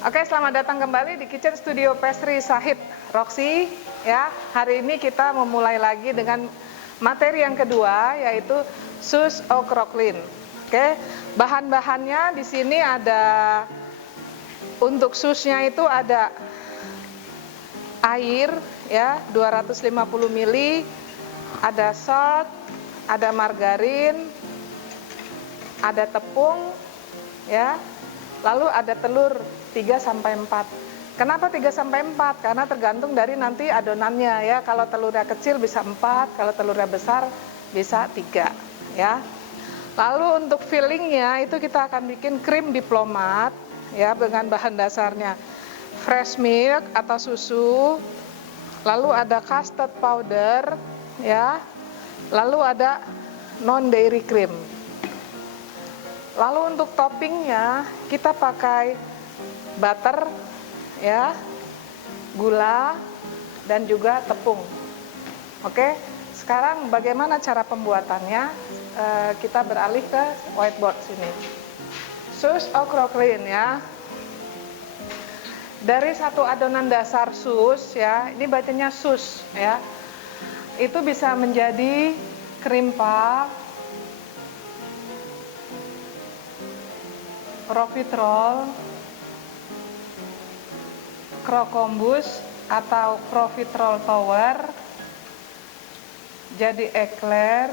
Oke, selamat datang kembali di Kitchen Studio Pastry Sahid Roxy. Ya, hari ini kita memulai lagi dengan materi yang kedua, yaitu sus au croqueline. Oke, bahan-bahannya di sini ada, untuk susnya itu ada air, ya, 250 ml, ada salt, ada margarin, ada tepung, ya. Lalu ada telur 3-4. Kenapa 3-4? Karena tergantung dari nanti adonannya, ya. Kalau telurnya kecil bisa 4, kalau telurnya besar bisa 3, ya. Lalu untuk fillingnya itu kita akan bikin krim diplomat, ya, dengan bahan dasarnya fresh milk atau susu. Lalu ada custard powder, ya. Lalu ada non dairy cream. Lalu untuk toppingnya kita pakai butter, ya, gula, dan juga tepung. Oke, sekarang bagaimana cara pembuatannya? Kita beralih ke whiteboard sini. Sus au croqueline, ya. Dari satu adonan dasar sus, ya, ini bacanya sus, ya. Itu bisa menjadi krim puff, profiterole, krokombus atau profiterole tower, jadi eclair,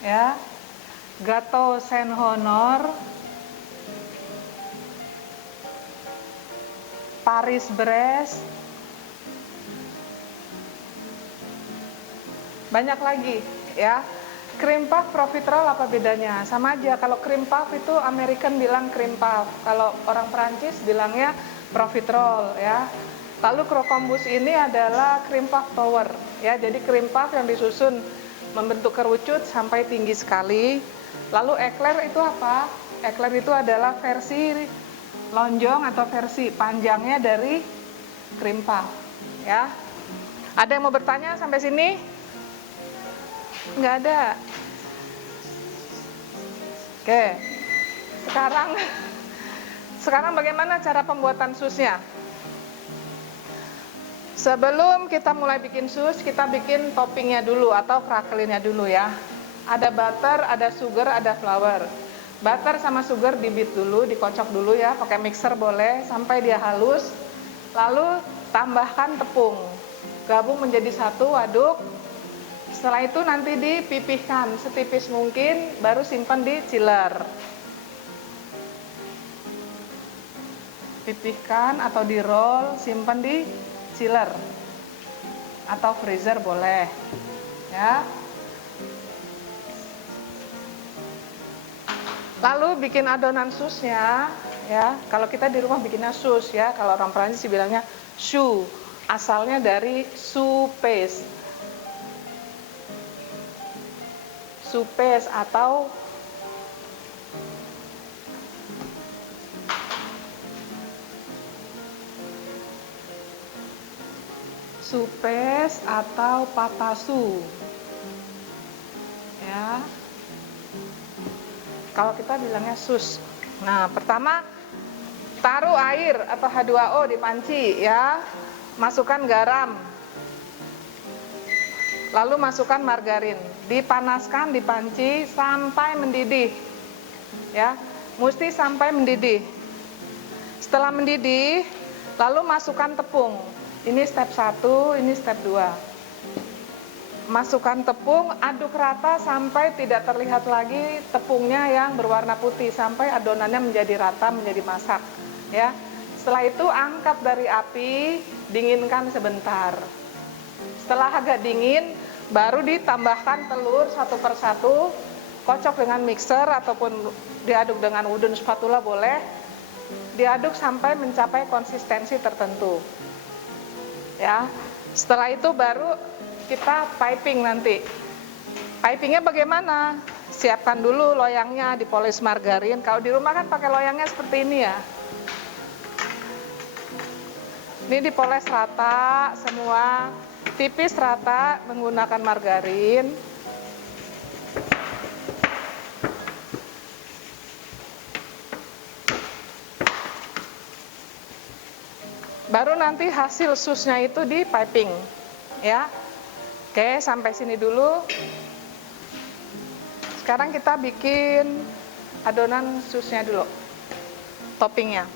ya, gâteau Saint Honor, Paris Brest, banyak lagi, ya. Cream puff, profiterole apa bedanya? Sama aja, kalau cream puff itu American bilang cream puff, kalau orang Perancis bilangnya profiterole, ya. Lalu krokombus ini adalah cream puff tower, ya. Jadi cream puff yang disusun membentuk kerucut sampai tinggi sekali. Lalu eclair itu apa? Eclair itu adalah versi lonjong atau versi panjangnya dari cream puff, ya. Ada yang mau bertanya sampai sini? Nggak ada. Oke, sekarang bagaimana cara pembuatan susnya? Sebelum kita mulai bikin sus, kita bikin toppingnya dulu atau cracklinnya dulu, ya. Ada butter, ada sugar, ada flour. Butter sama sugar di-beat dulu, dikocok dulu, ya, pakai mixer boleh sampai dia halus. Lalu tambahkan tepung, gabung menjadi satu, aduk. Setelah itu nanti dipipihkan setipis mungkin, baru simpan di chiller. Pipihkan atau di roll, simpan di chiller atau freezer boleh, ya. Lalu bikin adonan susnya, ya. Kalau kita di rumah bikinnya sus, ya. Kalau orang Perancis bilangnya choux, asalnya dari choux paste. Choux paste atau choux paste atau patasu, ya. Kalau kita bilangnya sus. Nah, pertama taruh air atau H2O di panci, ya. Masukkan garam. Lalu masukkan margarin. Dipanaskan di panci sampai mendidih. Ya, mesti sampai mendidih. Setelah mendidih, lalu masukkan tepung. Ini step 1, ini step 2. Masukkan tepung, aduk rata sampai tidak terlihat lagi tepungnya yang berwarna putih, sampai adonannya menjadi rata, menjadi masak, ya. Setelah itu angkat dari api, dinginkan sebentar. Setelah agak dingin, baru ditambahkan telur satu persatu, kocok dengan mixer ataupun diaduk dengan wooden spatula boleh. Diaduk sampai mencapai konsistensi tertentu, ya. Setelah itu baru kita piping nanti. Pipingnya bagaimana? Siapkan dulu loyangnya, dipoles margarin. Kalau di rumah kan pakai loyangnya seperti ini, ya. Ini dipoles rata semua, tipis rata menggunakan margarin. Baru nanti hasil susnya itu di piping, ya. Oke, sampai sini dulu. Sekarang kita bikin adonan susnya dulu, toppingnya.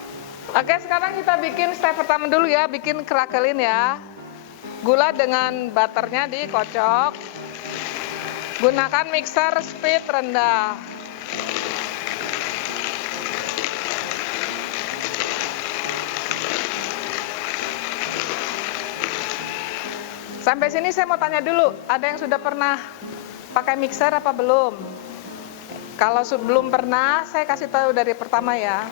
Oke, sekarang kita bikin step pertama dulu ya, bikin kerakelin ya. Gula dengan butternya dikocok. Gunakan mixer speed rendah. Sampai sini saya mau tanya dulu, ada yang sudah pernah pakai mixer apa belum? Kalau belum pernah, saya kasih tahu dari pertama ya.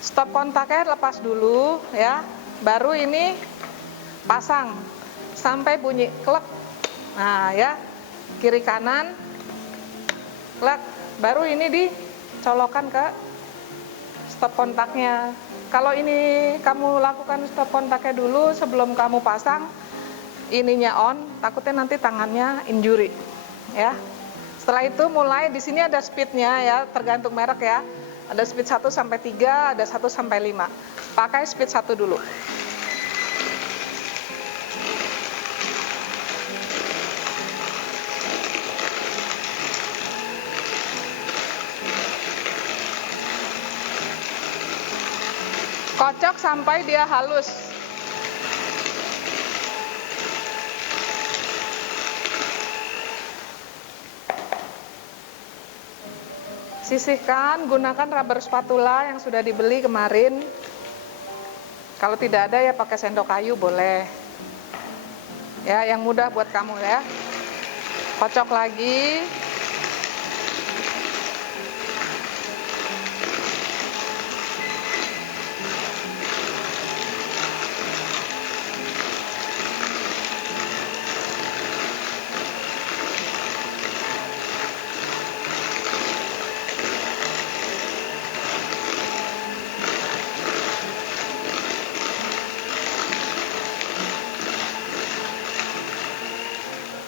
Stop kontaknya lepas dulu ya. Baru ini pasang sampai bunyi klek. Nah ya, kiri kanan klek. Baru ini dicolokkan ke stop kontaknya. Kalau ini kamu lakukan stop kontaknya dulu sebelum kamu pasang ininya on, takutnya nanti tangannya injury, ya. Setelah itu mulai di sini ada speednya ya, tergantung merek ya. Ada speed 1 sampai 3, ada 1 sampai 5. Pakai speed 1 dulu. Kocok sampai dia halus. Sisihkan, gunakan rubber spatula yang sudah dibeli kemarin. Kalau tidak ada ya pakai sendok kayu boleh. Ya, yang mudah buat kamu ya. Kocok lagi.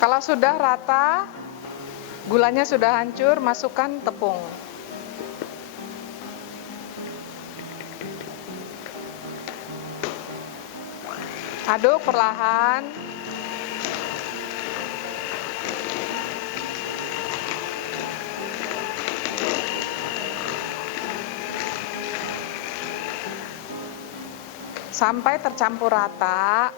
Kalau sudah rata, gulanya sudah hancur, masukkan tepung. Aduk perlahan. Sampai tercampur rata.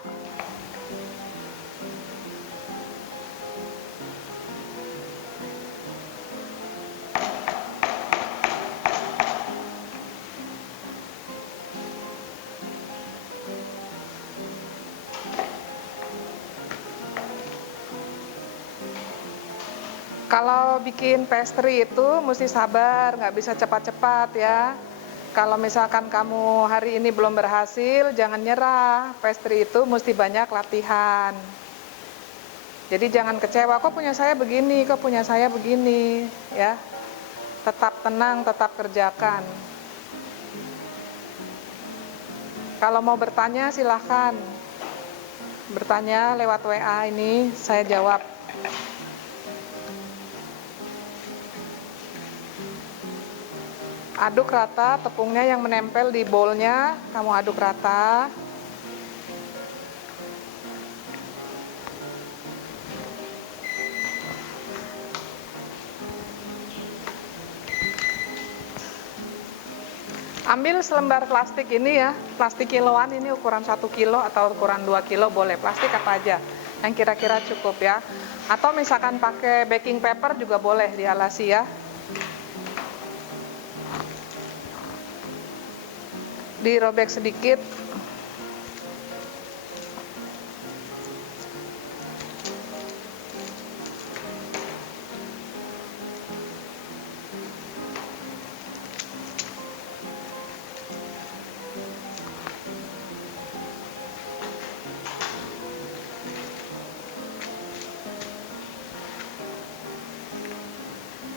Kalau bikin pastry itu mesti sabar, nggak bisa cepat-cepat ya. Kalau misalkan kamu hari ini belum berhasil, jangan nyerah. Pastry itu mesti banyak latihan. Jadi jangan kecewa, kok punya saya begini, kok punya saya begini, ya. Tetap tenang, tetap kerjakan. Kalau mau bertanya silahkan. Bertanya lewat WA ini, saya jawab. Aduk rata tepungnya yang menempel di bowlnya, kamu aduk rata. Ambil selembar plastik ini ya, plastik kiloan ini ukuran 1 kilo atau ukuran 2 kilo boleh, plastik apa aja yang kira-kira cukup ya. Atau misalkan pakai baking paper juga boleh dialasi ya. Dirobek sedikit.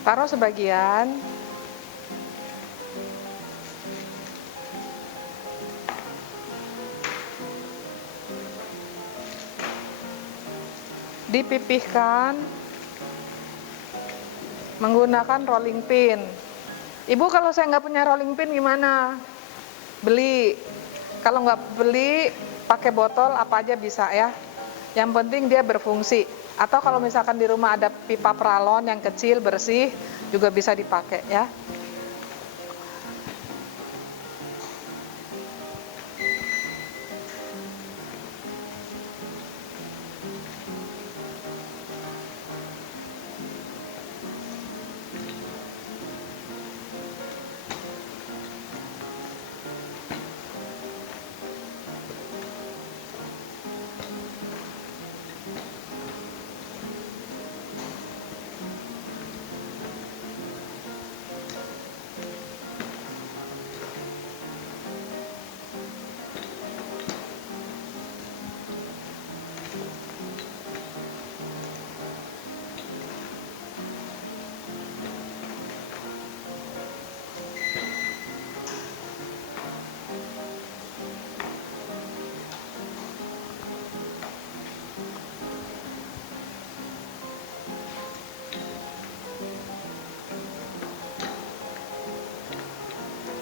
Taruh sebagian. Dipipihkan menggunakan rolling pin. Ibu, kalau saya nggak punya rolling pin gimana? Beli. Kalau nggak beli, pakai botol apa aja bisa ya. Yang penting dia berfungsi. Atau kalau misalkan di rumah ada pipa pralon yang kecil, bersih, juga bisa dipakai ya.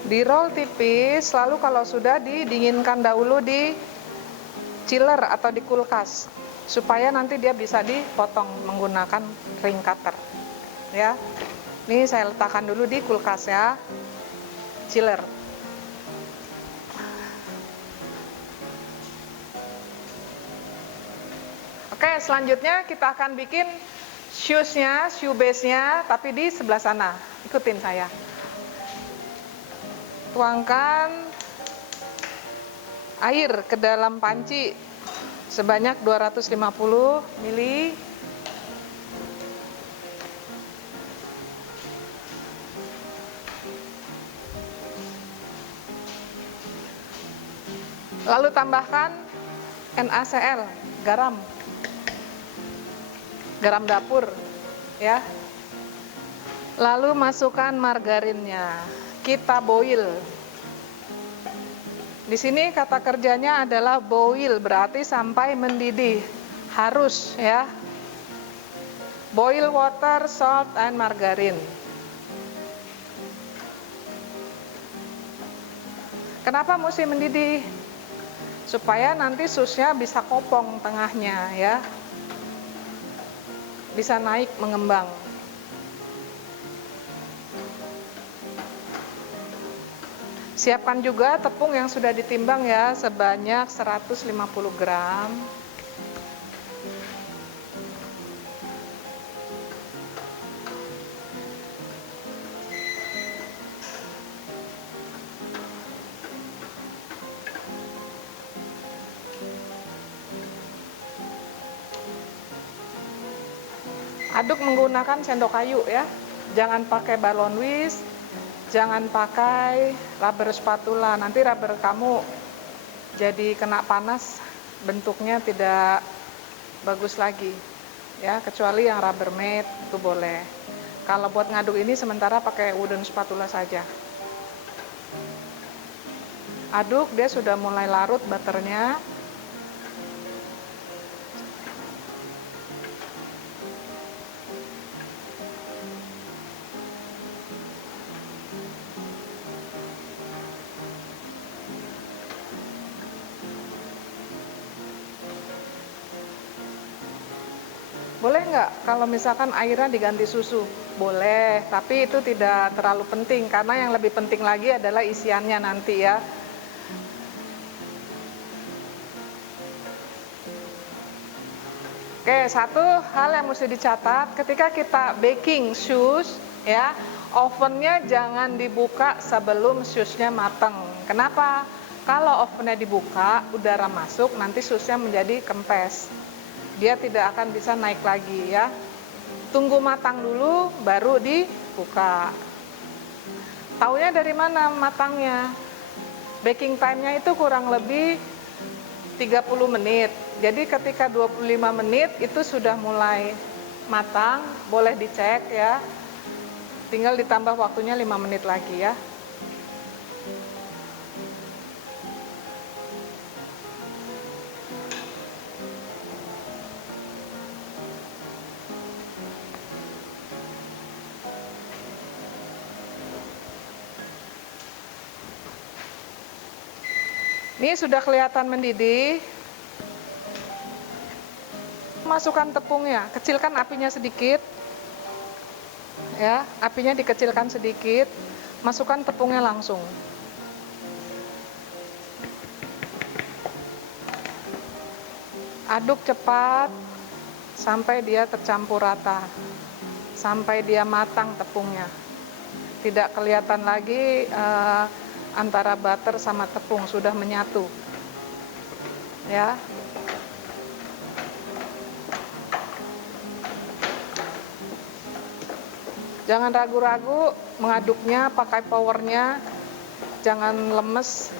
Di roll tipis, lalu kalau sudah didinginkan dahulu di chiller atau di kulkas, supaya nanti dia bisa dipotong menggunakan ring cutter. Ya, ini saya letakkan dulu di kulkas ya, chiller. Oke, selanjutnya kita akan bikin shoes-nya, shoe base-nya, tapi di sebelah sana. Ikutin saya. Tuangkan air ke dalam panci sebanyak 250 ml. Lalu tambahkan NaCl, garam dapur ya. Lalu masukkan margarinnya. Kita boil. Di sini kata kerjanya adalah boil, berarti sampai mendidih. Harus ya. Boil water, salt, and margarine. Kenapa mesti mendidih? Supaya nanti susnya bisa kopong tengahnya ya. Bisa naik mengembang. Siapkan juga tepung yang sudah ditimbang ya, sebanyak 150 gram. Aduk menggunakan sendok kayu ya. Jangan pakai balon whisk. Jangan pakai rubber spatula, nanti rubber kamu jadi kena panas, bentuknya tidak bagus lagi ya, kecuali yang rubber made itu boleh. Kalau buat ngaduk ini sementara pakai wooden spatula saja. Aduk, dia sudah mulai larut butternya. Boleh nggak kalau misalkan airnya diganti susu? Boleh, tapi itu tidak terlalu penting karena yang lebih penting lagi adalah isiannya nanti ya. Oke, satu hal yang mesti dicatat, ketika kita baking shoes ya, ovennya jangan dibuka sebelum shoesnya matang. Kenapa? Kalau ovennya dibuka, udara masuk, nanti shoesnya menjadi kempes. Dia tidak akan bisa naik lagi ya. Tunggu matang dulu baru dibuka. Taunya dari mana matangnya? Baking time-nya itu kurang lebih 30 menit. Jadi ketika 25 menit itu sudah mulai matang, boleh dicek ya. Tinggal ditambah waktunya 5 menit lagi ya. Ini sudah kelihatan mendidih. Masukkan tepungnya, kecilkan apinya sedikit. Ya, apinya dikecilkan sedikit. Masukkan tepungnya langsung. Aduk cepat sampai dia tercampur rata. Sampai dia matang tepungnya. Tidak kelihatan lagi antara butter sama tepung, sudah menyatu. Ya. Jangan ragu-ragu mengaduknya, pakai powernya, jangan lemes.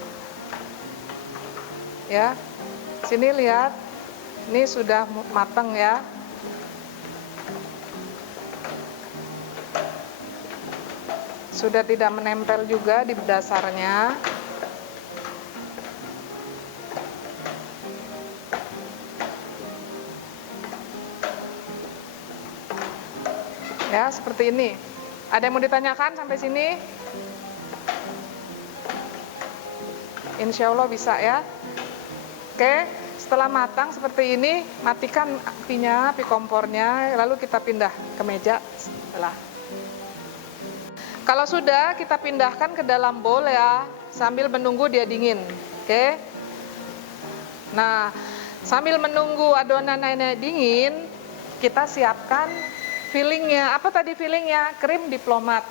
Ya, sini lihat, ini sudah matang ya. Sudah tidak menempel juga di dasarnya. Ya, seperti ini. Ada yang mau ditanyakan sampai sini? Insya Allah bisa ya. Oke, setelah matang seperti ini, matikan apinya, api kompornya, lalu kita pindah ke meja setelah. Kalau sudah, kita pindahkan ke dalam bowl ya, sambil menunggu dia dingin. Oke. Nah, sambil menunggu adonannya dingin, kita siapkan fillingnya. Apa tadi fillingnya? Krim diplomat.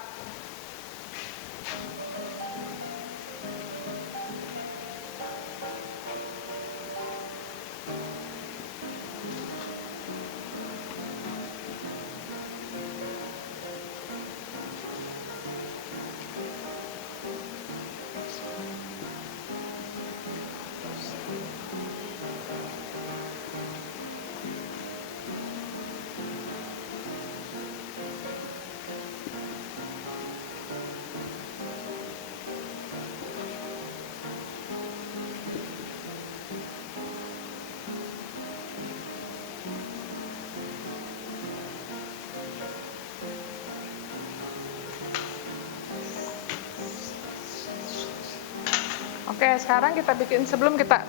Oke, sekarang kita sebelum kita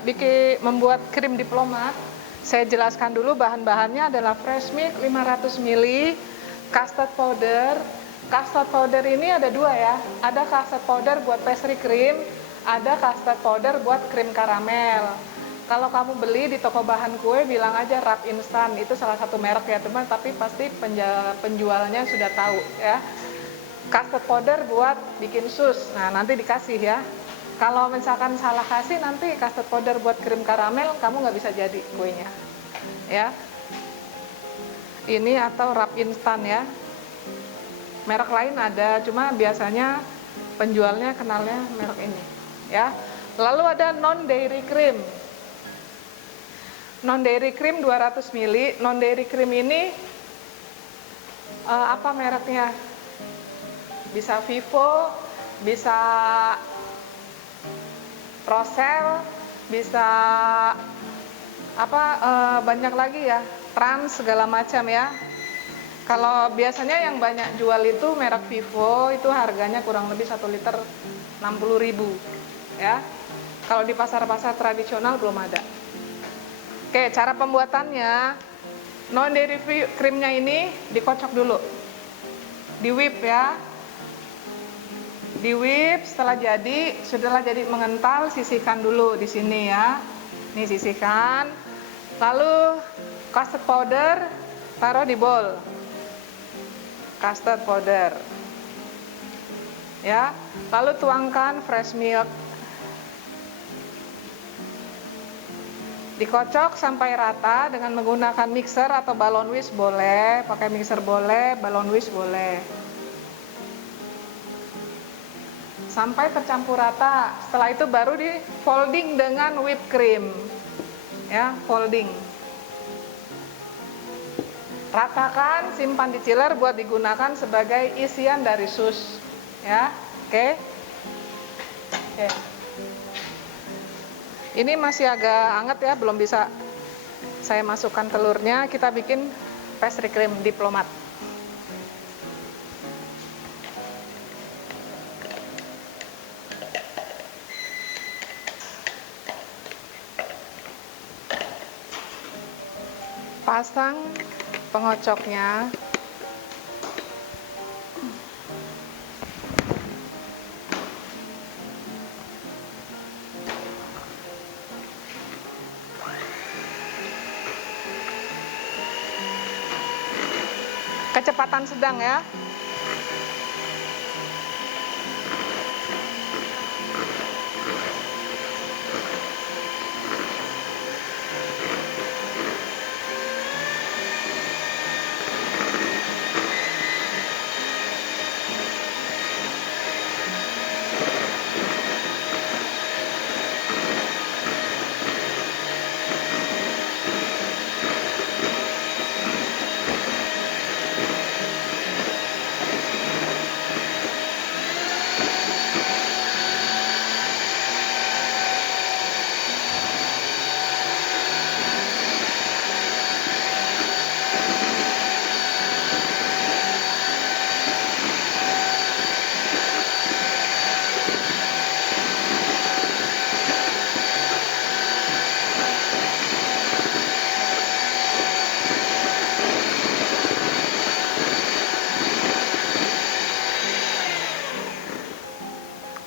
membuat krim diplomat, saya jelaskan dulu bahan-bahannya adalah fresh milk 500 ml, custard powder. Custard powder ini ada dua ya, ada custard powder buat pastry cream, ada custard powder buat krim karamel. Kalau kamu beli di toko bahan kue, bilang aja Rap Instan, itu salah satu merek ya teman, tapi pasti penjualnya sudah tahu ya. Custard powder buat bikin sus, nah nanti dikasih ya. Kalau misalkan salah kasih, nanti custard powder buat krim karamel, kamu nggak bisa jadi kuenya. Ya. Ini atau Rap Instan ya. Merek lain ada, cuma biasanya penjualnya kenalnya merek ini. Ya. Lalu ada non dairy cream. Non dairy cream 200 ml. Non dairy cream ini apa mereknya? Bisa Vivo, bisa Rosel, bisa banyak lagi ya, Trans segala macam ya. Kalau biasanya yang banyak jual itu merek Vivo, itu harganya kurang lebih 1 liter 60.000 ya. Kalau di pasar-pasar tradisional belum ada. Oke, cara pembuatannya, non dairy creamnya ini dikocok dulu, di whip ya. Di whip, setelah jadi mengental, sisihkan dulu di sini ya. Ini sisihkan. Lalu custard powder taruh di bowl. Custard powder. Ya. Lalu tuangkan fresh milk. Dikocok sampai rata dengan menggunakan mixer atau balon whisk boleh, pakai mixer boleh, balon whisk boleh. Sampai tercampur rata. Setelah itu baru di folding dengan whipped cream. Ya, folding. Ratakan, simpan di chiller buat digunakan sebagai isian dari sus. Ya, oke. Oke. Ini masih agak hangat ya, belum bisa saya masukkan telurnya. Kita bikin pastry cream diplomat. Pasang pengocoknya. Kecepatan sedang ya.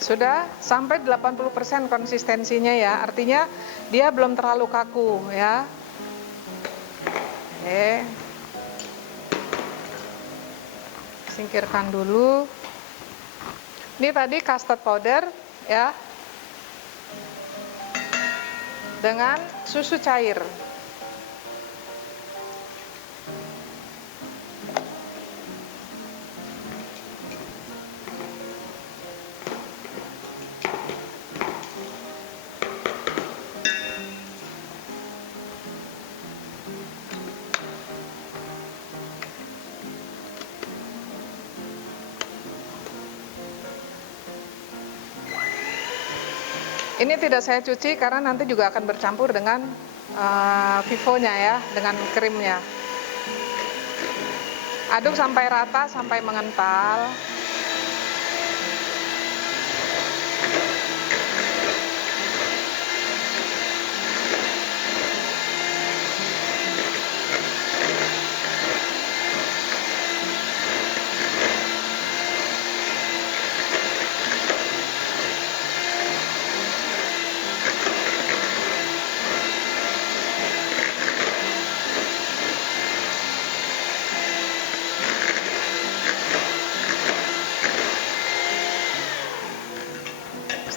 Sudah sampai 80% konsistensinya ya, artinya dia belum terlalu kaku ya. Oke. Singkirkan dulu. Ini tadi custard powder ya. Dengan susu cair. Ini tidak saya cuci karena nanti juga akan bercampur dengan vivonya ya, dengan krimnya. Aduk sampai rata, sampai mengental.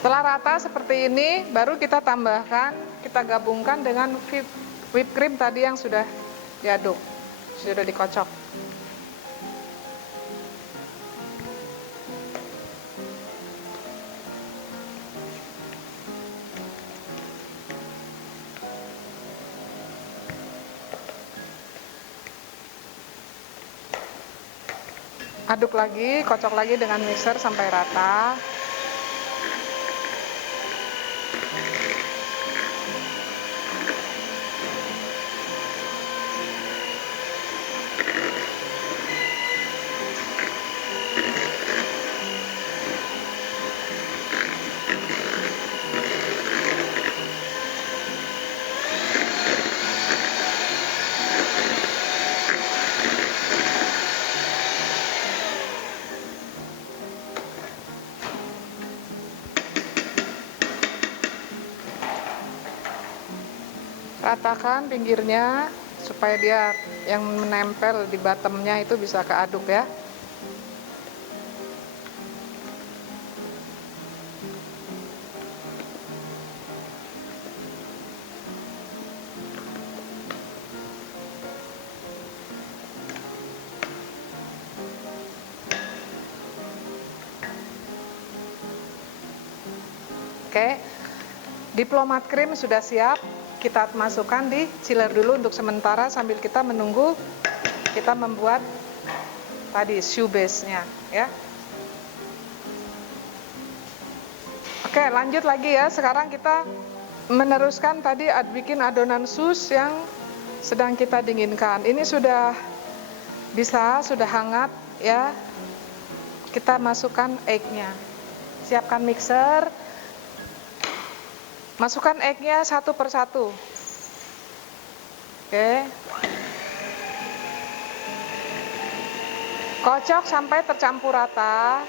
Setelah rata seperti ini, baru kita tambahkan, kita gabungkan dengan whipped cream tadi yang sudah diaduk, sudah dikocok. Aduk lagi, kocok lagi dengan mixer sampai rata. Ratakan pinggirnya supaya dia yang menempel di bottomnya itu bisa keaduk ya. Oke, diplomat cream sudah siap. Kita masukkan di chiller dulu untuk sementara sambil kita menunggu kita membuat tadi choux base-nya ya. Oke, lanjut lagi ya. Sekarang kita meneruskan tadi bikin adonan sus yang sedang kita dinginkan. Ini sudah bisa, sudah hangat ya. Kita masukkan egg-nya. Siapkan mixer. Masukkan egg-nya satu persatu. Oke. Kocok sampai tercampur rata.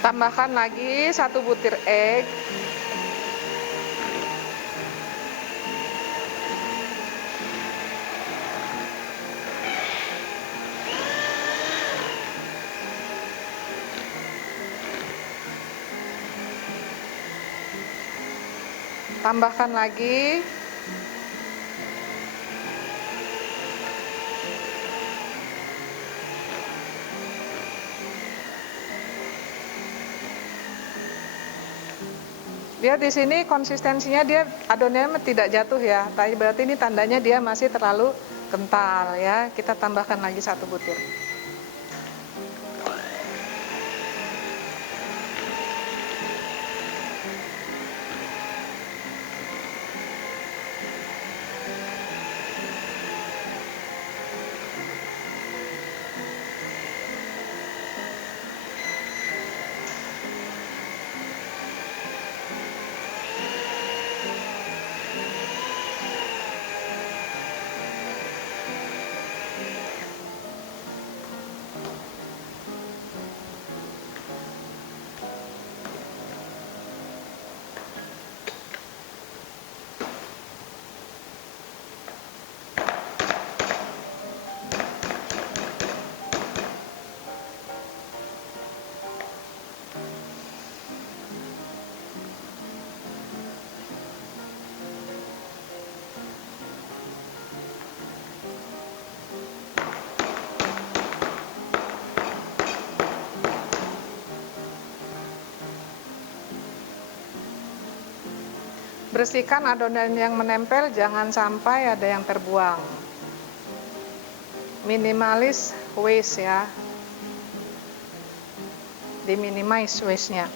Tambahkan lagi 1 butir egg. Tambahkan lagi dia di sini konsistensinya dia adonannya tidak jatuh ya, tapi berarti ini tandanya dia masih terlalu kental ya. Kita tambahkan lagi 1 butir. Bersihkan adonan yang menempel, jangan sampai ada yang terbuang. Minimalis waste ya. Diminimize waste-nya.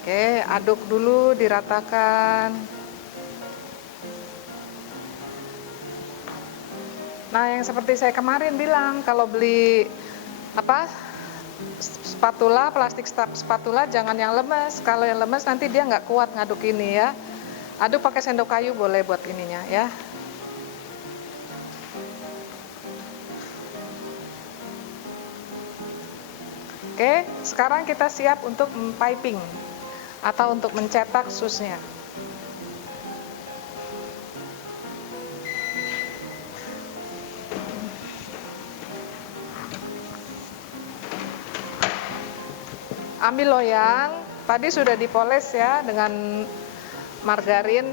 Oke, aduk dulu, diratakan. Nah, yang seperti saya kemarin bilang, kalau beli spatula, plastik spatula jangan yang lemes. Kalau yang lemes nanti dia nggak kuat ngaduk ini ya. Aduk pakai sendok kayu boleh buat ininya ya. Oke, sekarang kita siap untuk piping atau untuk mencetak susnya. Ambil loyang, tadi sudah dipoles ya dengan margarin,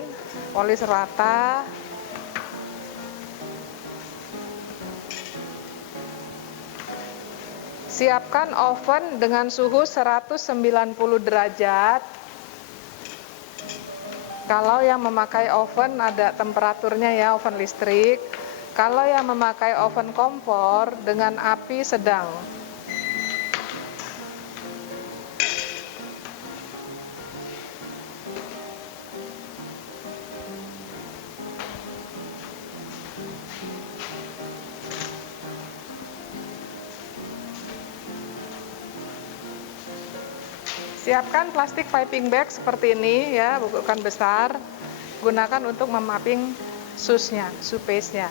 polis rata. Siapkan oven dengan suhu 190 derajat. Kalau yang memakai oven ada temperaturnya ya, oven listrik. Kalau yang memakai oven kompor dengan api sedang. Siapkan plastik piping bag seperti ini ya, ukuran besar. Gunakan untuk memapping susnya, sus paste-nya.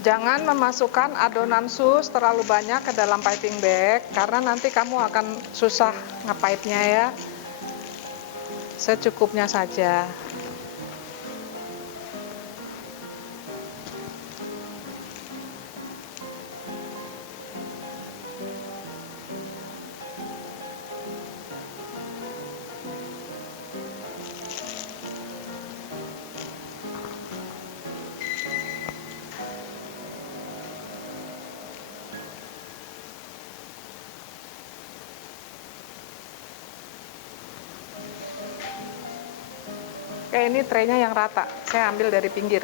Jangan memasukkan adonan sus terlalu banyak ke dalam piping bag, karena nanti kamu akan susah ngepaitnya ya. Secukupnya saja. Kayak ini traynya yang rata, saya ambil dari pinggir.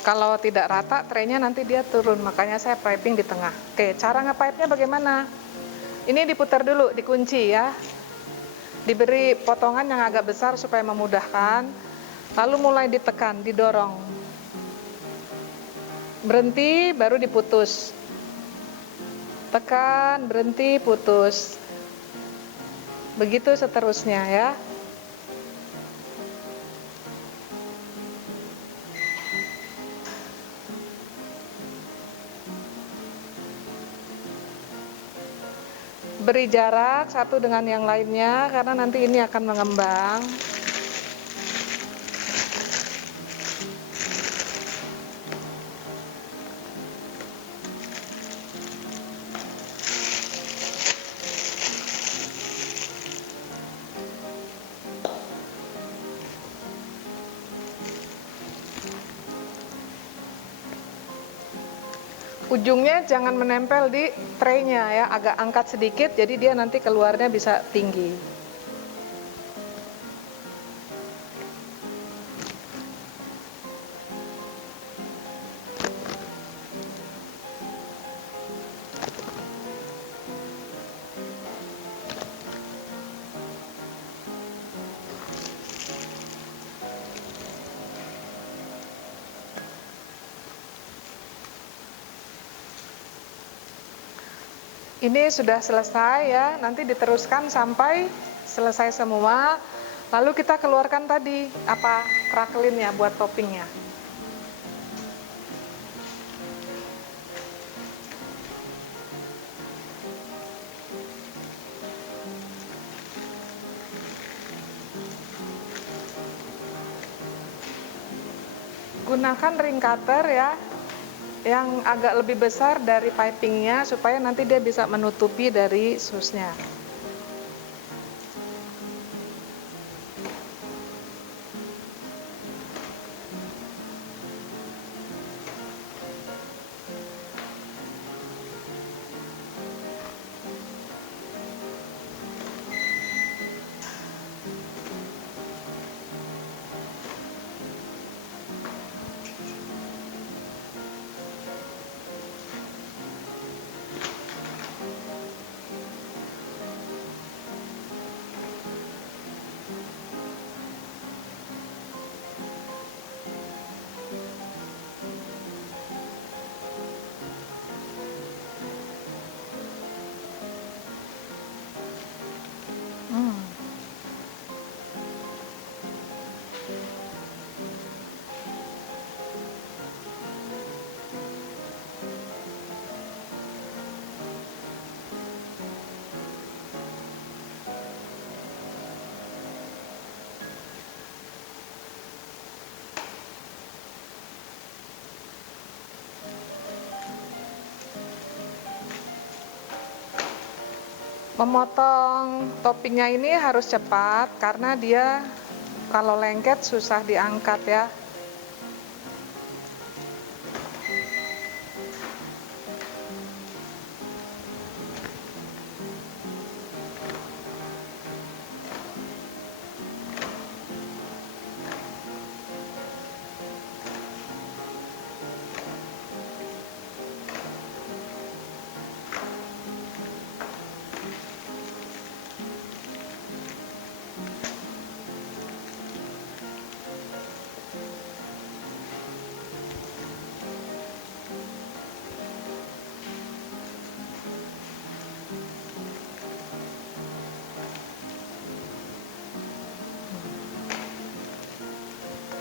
Kalau tidak rata, traynya nanti dia turun, makanya saya piping di tengah. Oke, cara nge-pipe-nya bagaimana? Ini diputar dulu, dikunci ya. Diberi potongan yang agak besar supaya memudahkan. Lalu mulai ditekan, didorong. Berhenti, baru diputus. Tekan, berhenti, putus. Begitu seterusnya ya. Beri jarak satu dengan yang lainnya karena nanti ini akan mengembang. Ujungnya jangan menempel di traynya ya, agak angkat sedikit jadi dia nanti keluarnya bisa tinggi. Ini sudah selesai ya, nanti diteruskan sampai selesai semua. Lalu kita keluarkan tadi apa cracklinnya buat toppingnya. Gunakan ring cutter ya, yang agak lebih besar dari pipingnya supaya nanti dia bisa menutupi dari susnya. Memotong toppingnya ini harus cepat karena dia kalau lengket susah diangkat ya.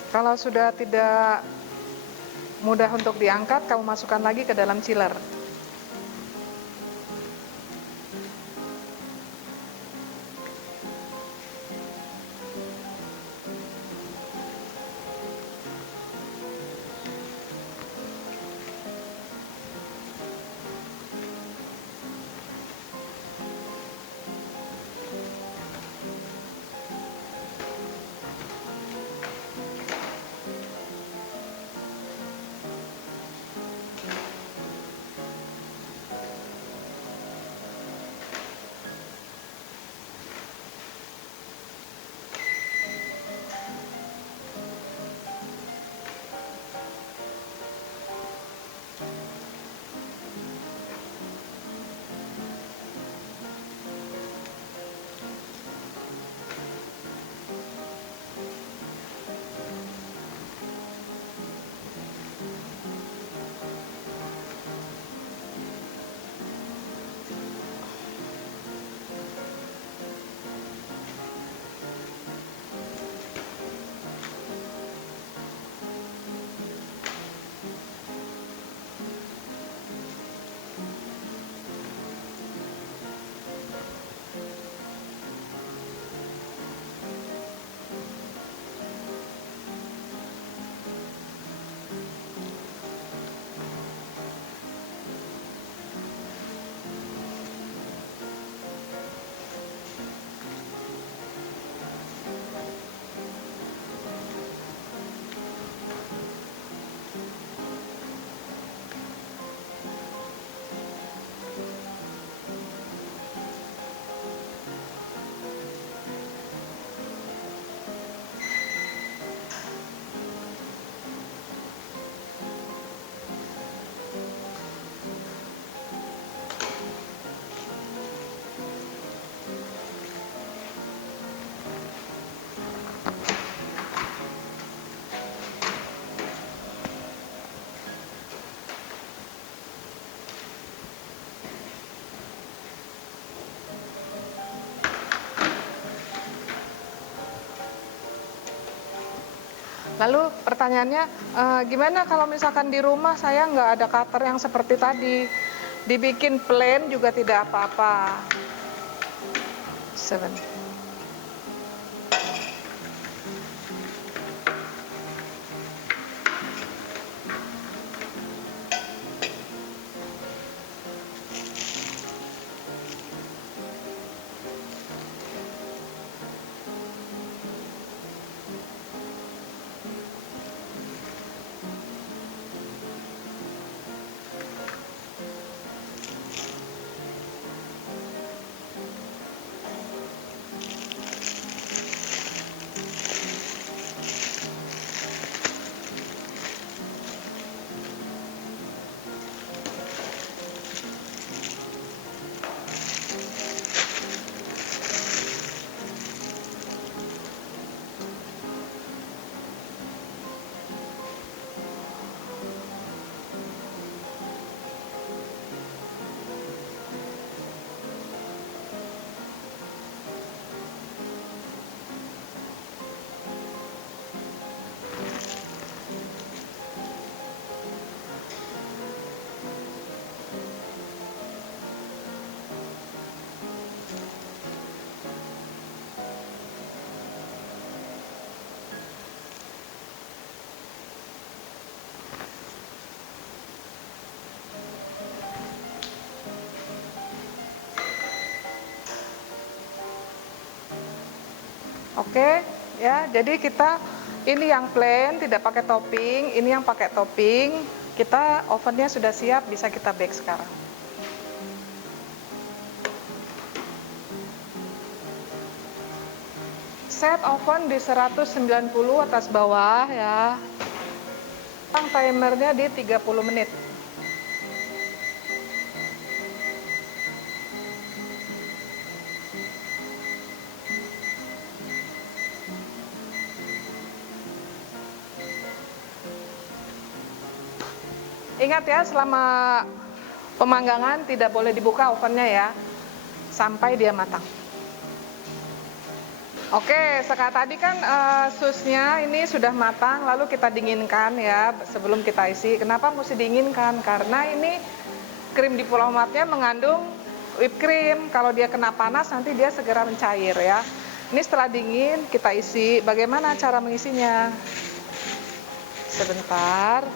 Kalau sudah tidak mudah untuk diangkat, kamu masukkan lagi ke dalam chiller. Lalu pertanyaannya, gimana kalau misalkan di rumah saya nggak ada cutter yang seperti tadi, dibikin plain juga tidak apa-apa. 7. Oke, ya. Jadi kita ini yang plain, tidak pakai topping, ini yang pakai topping. Kita ovennya sudah siap, bisa kita bake sekarang. Set oven di 190 atas bawah ya. Timernya di 30 menit. Ingat ya, selama pemanggangan tidak boleh dibuka ovennya ya, sampai dia matang. Oke, sekarang tadi kan susnya ini sudah matang, lalu kita dinginkan ya sebelum kita isi. Kenapa mesti dinginkan? Karena ini krim diplomatnya mengandung whipped cream. Kalau dia kena panas nanti dia segera mencair ya. Ini setelah dingin kita isi. Bagaimana cara mengisinya? Sebentar.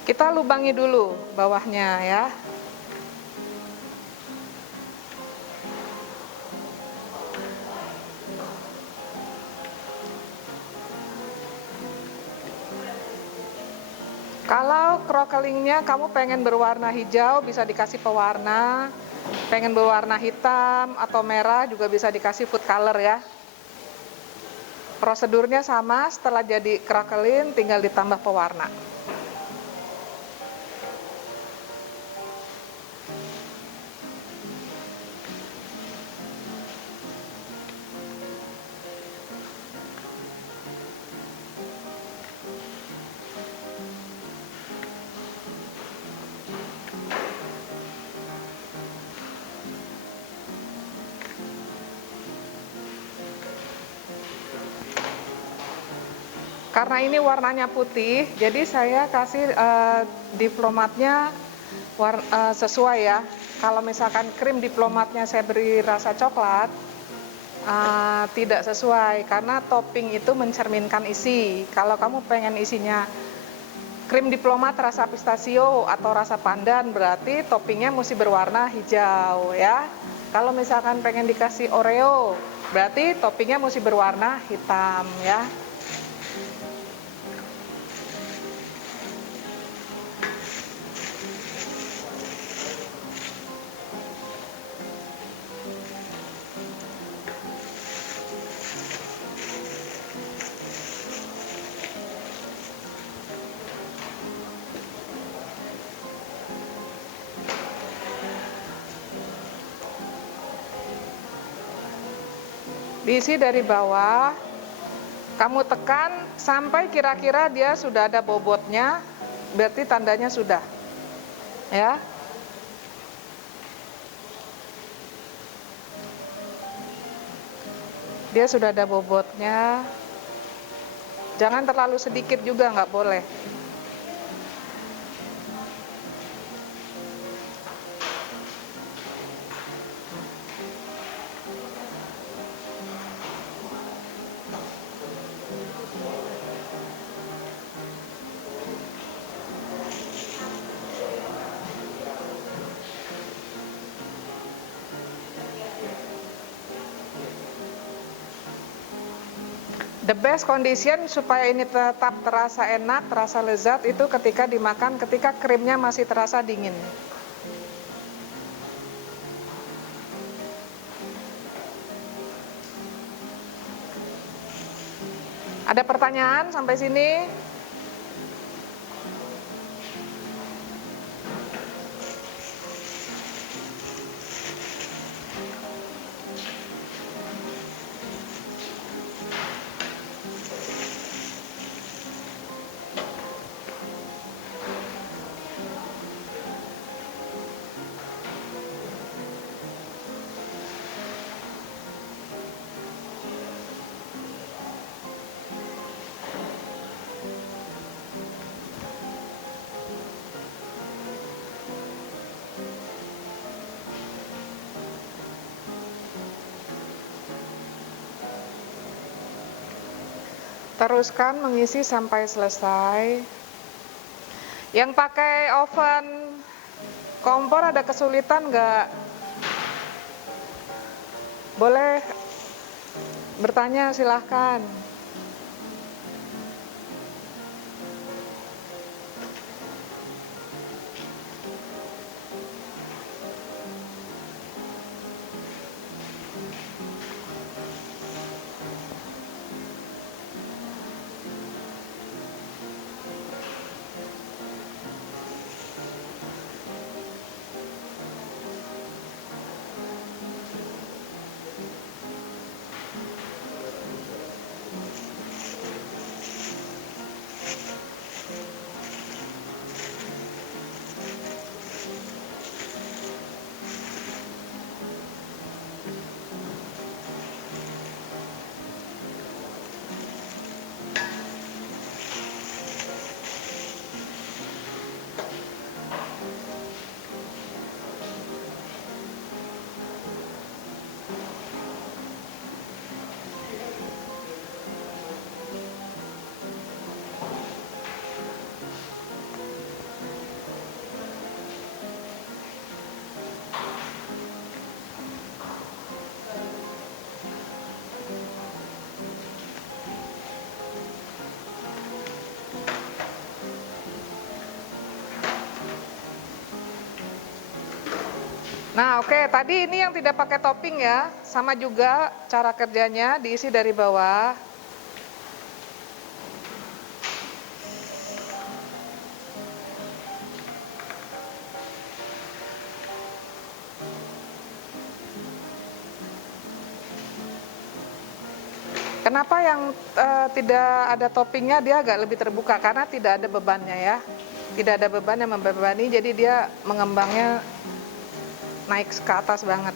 Kita lubangi dulu bawahnya ya. Kalau croquelingnya kamu pengen berwarna hijau, bisa dikasih pewarna. Pengen berwarna hitam atau merah juga bisa dikasih food color ya. Prosedurnya sama, setelah jadi croqueling tinggal ditambah pewarna. Karena ini warnanya putih, jadi saya kasih diplomatnya sesuai ya. Kalau misalkan krim diplomatnya saya beri rasa coklat, tidak sesuai karena topping itu mencerminkan isi. Kalau kamu pengen isinya krim diplomat rasa pistachio atau rasa pandan, berarti toppingnya mesti berwarna hijau ya. Kalau misalkan pengen dikasih Oreo, berarti toppingnya mesti berwarna hitam ya. Diisi dari bawah, kamu tekan sampai kira-kira dia sudah ada bobotnya, berarti tandanya sudah ya. Dia sudah ada bobotnya. Jangan terlalu sedikit juga, nggak boleh. The best condition supaya ini tetap terasa enak, terasa lezat itu ketika dimakan, ketika krimnya masih terasa dingin. Ada pertanyaan sampai sini? Teruskan mengisi sampai selesai. Yang pakai oven kompor ada kesulitan nggak? Boleh bertanya, silahkan. Nah, oke, tadi ini yang tidak pakai topping ya, sama juga cara kerjanya, diisi dari bawah. Kenapa yang tidak ada toppingnya dia agak lebih terbuka? Karena tidak ada bebannya ya, tidak ada beban yang membebani, jadi dia mengembangnya naik ke atas banget.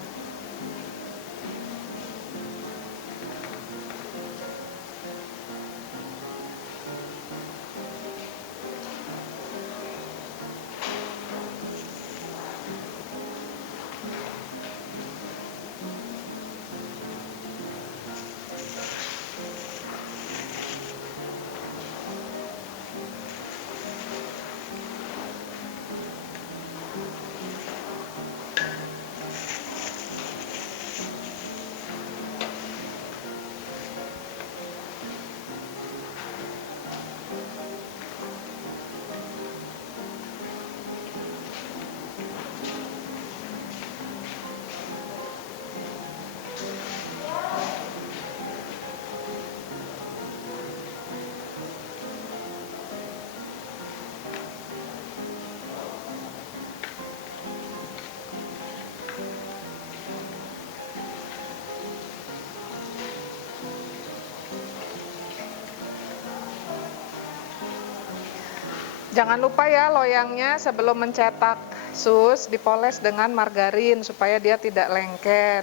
Jangan lupa ya loyangnya sebelum mencetak sus dipoles dengan margarin supaya dia tidak lengket.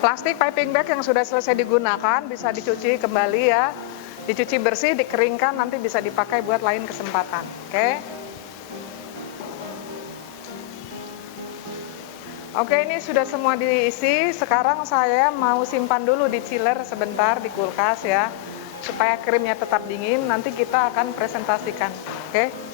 Plastik piping bag yang sudah selesai digunakan bisa dicuci kembali ya. Dicuci bersih, dikeringkan, nanti bisa dipakai buat lain kesempatan. Oke. Oke, ini sudah semua diisi. Sekarang saya mau simpan dulu di chiller sebentar di kulkas ya, supaya krimnya tetap dingin. Nanti kita akan presentasikan. Oke.